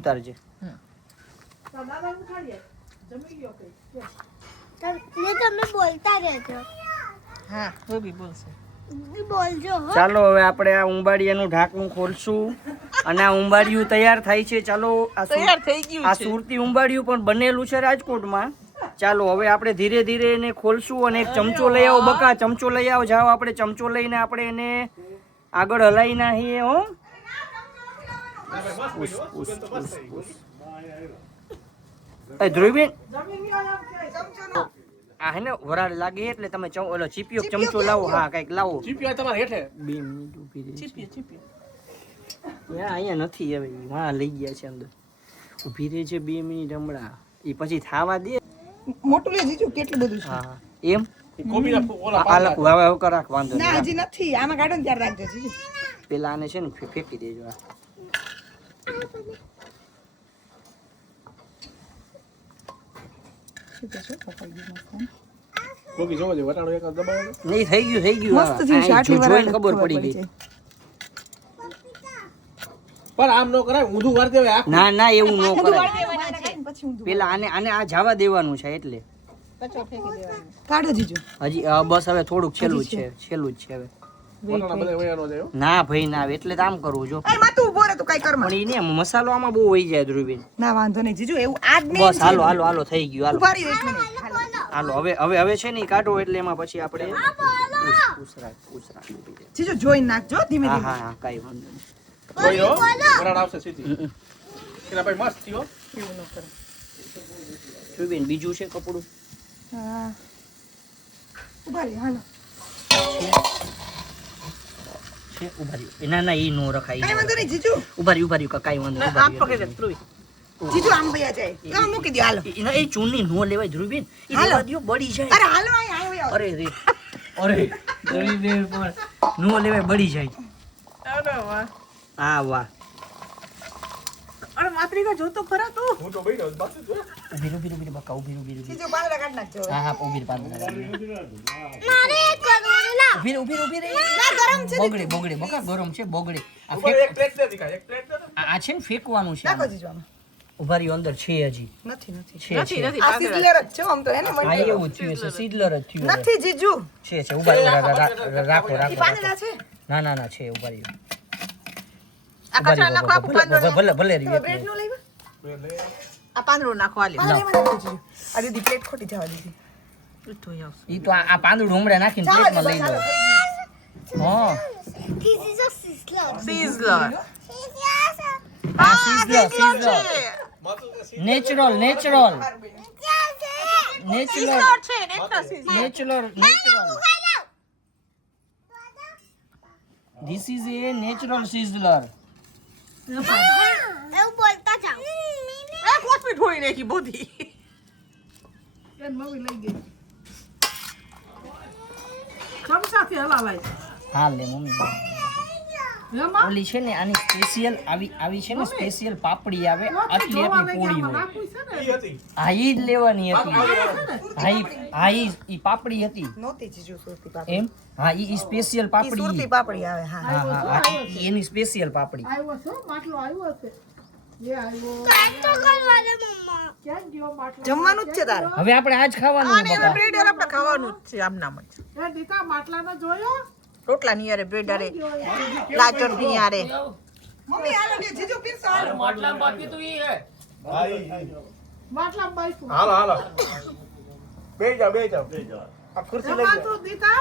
ઉતારજે. તમે બોલતા રહેજો. હા હું બી બોલશે. બોલજો હો. ચાલો હવે આપણે આ ઉંબાડિયાનું ઢાંકણું ખોલશું અને આ ઉંબાડિયું તૈયાર થાય છે. ચાલો તૈયાર થઈ ગયું આ છે. સુરતી ઉંબાડિયું પણ બનેલું છે રાજકોટમાં. ચાલો હવે આપણે ધીરે ધીરે એને ખોલશું અને એક ચમચો લઈ આવો. બકા ચમચો લઈ આવો. જાઓ આપણે ચમચો લઈને આપણે એને આગળ હલાવી નાખીએ. હો ધ્રુવીબેન આ હે ને વરાળ લાગે એટલે તમે ઓલો ચીપિયો ચમચો લાવો. હા કઈક લાવો. ચીપિયા તમારે હેઠે 2 મિનિટ ઊભી રહી. ચીપિયા અહીંયા નથી હવે માં લઈ ગયા છે અંદર. ઊભી રહે છે 2 મિનિટ હમણાં. એ પછી થાવા દે. મોટું લે જીજુ કેટલું બધું છે. હા એમ કોબીના ઓલા આ લખું હવે રાખ વાંધો ના નહીં. હજી નથી આમાં ગાર્ડન ત્યાર રાખજો જીજુ. પેલા આને છે ને ફેંકી દેજો. આ કોબી જોવો જો વટાણો એક દબાવો. નહીં થઈ ગયું મસ્ત થયું છે. આટલી વાર જોઈને ખબર પડી ગઈ. પણ આમ નો કરાય ઊંધું વાર દેવાય. ના ના એવું ન કરાય. પછી ઊંધું પેલા આને આ જવા દેવાનું છે એટલે કચરો ફેંકી દેવાનો. કાઢો જીજુ. હજી બસ હવે થોડુંક છેલ્લું જ છે હવે. વટાણા બધા વયા નો જાય. ના ભાઈ ના એટલે તો આમ કરવું જો. અરે માતું ઉભો રે તું કઈ કર માં. પણ એને મસાલો આમાં બહુ વહી જાય ધ્રુવીબેન. ના વાંધો નહીં જીજુ એવું આજ નહીં. બસ હાલો થઈ ગયું. હાલો ઉભા રહ્યો એક મિનિટ. હાલો હવે છે ને ઈ કાઢો એટલે એમાં પછી આપણે ઉસરા જીજુ જોઈ નાખજો ધીમે હા ધીમે. હા કાઈ વાંધો નહીં. જોયો વરાળ આવશે સીધી. એના ભાઈ મસ્ત થયો. એવું ન કરે. ધ્રુવીબેન બીજું છે કપડું હા ઉભા રહ્યો હાલો. છે ઉભા રહ્યો. ના ઈ નો રખાય. કઈ વાંધો નહીં જીજુ. ઉભા રહ્યો કાઈ વાંધો નહીં. આમ પકડી દે ધ્રુવી. જીજુ આમ ભૈયા જાય. આમ મૂકી દો હાલો. એ ચૂની નો લેવાય ધ્રુવીબેન. ઈ હાલો. લેવા દ્યો બળી જાય. અરે હાલો અહીં આવ્યો. અરે ધ્રુવીબેન પણ નો લેવાય બળી જાય. અરે વાહ. હા વાહ. અરે માત્રિકા જો તો ખરા તું. હું તો બેઠો બાકી જો. ઉભી બકા ઉભી. જીજુ પાંદડા કાઢ નાખજો. હા ઉભી પાંચ મારે કરવાનું ના. ઉભી રે. ના ગરમ છે. બગડે બકા ગરમ છે બગડે. આ એક પ્લેટ દે દીકા એક પ્લેટ દે. આ છે ને ફેંકવાનું છે. નાખો જીજુ આમાં. ઉભા રહ્યો અંદર છે હજી. નથી છે આ સિઝલર જ છે આમ તો એને હા મને એવું જ થયું છે. સિડલર જ થયું છે. નથી જીજુ. છે ઉભા રાખો ઈ પાંદડા છે. ના છે ઉભા રહ્યો. આ કચરા નાખો આ પાંદડો. ભલે રહ્યો. બ્રેડ નો લેવા. આ પાંદડું નાખો આલી. આ દીદી પ્લેટ ખોટી જવા દીધી. ઈ તો આ પાંદડું હમણાં નાખીને પ્લેટમાં લઈ લો. હા This is a sizzler. Sizzler. આ sizzler natural This is a natural sizzler. એવું બોલતા જાઓ. આ કોથમી ઢોળી નાખી બધી. એન મમ્મી લઈ ગઈ. ચમચાથી હલાવાય. હા લે મમ્મી. ઓલી છે ને આની સ્પેશિયલ આવી છે ને સ્પેશિયલ પાપડી આવે આટલી પોળી હોય. હા ઈ જ લેવાની હતી. હા ઈ પાપડી હતી નહોતી જીજુ સુરતી પાપડી. એમ. હા ઈ સ્પેશિયલ ઈ પાપડી. સુરતી પાપડી આવે હા. હા ઈ એની સ્પેશિયલ પાપડી. આવ્યો છો માટલો આવ્યો છે. લે આવ્યો. કાંઈ તો કરવાને મમ્મા. ક્યાં ગયો માટલો? જમવાનું જ છે તારે. હવે આપણે આજ ખાવાનું અને બકા. બ્રેડ આપણે ખાવાનું જ છે આમ નામ જ. એ દીકા માટલાનો જોયો? રોટલા ની યારે બ્રેડ આરે લાચર ની યારે મમ્મી હાલો કે જીજુ પીરસો માટલા બાકી તો ઈ હે. માટલા બાઈસું હાલો બે જાઓ આ ખુરશી લઈ જા.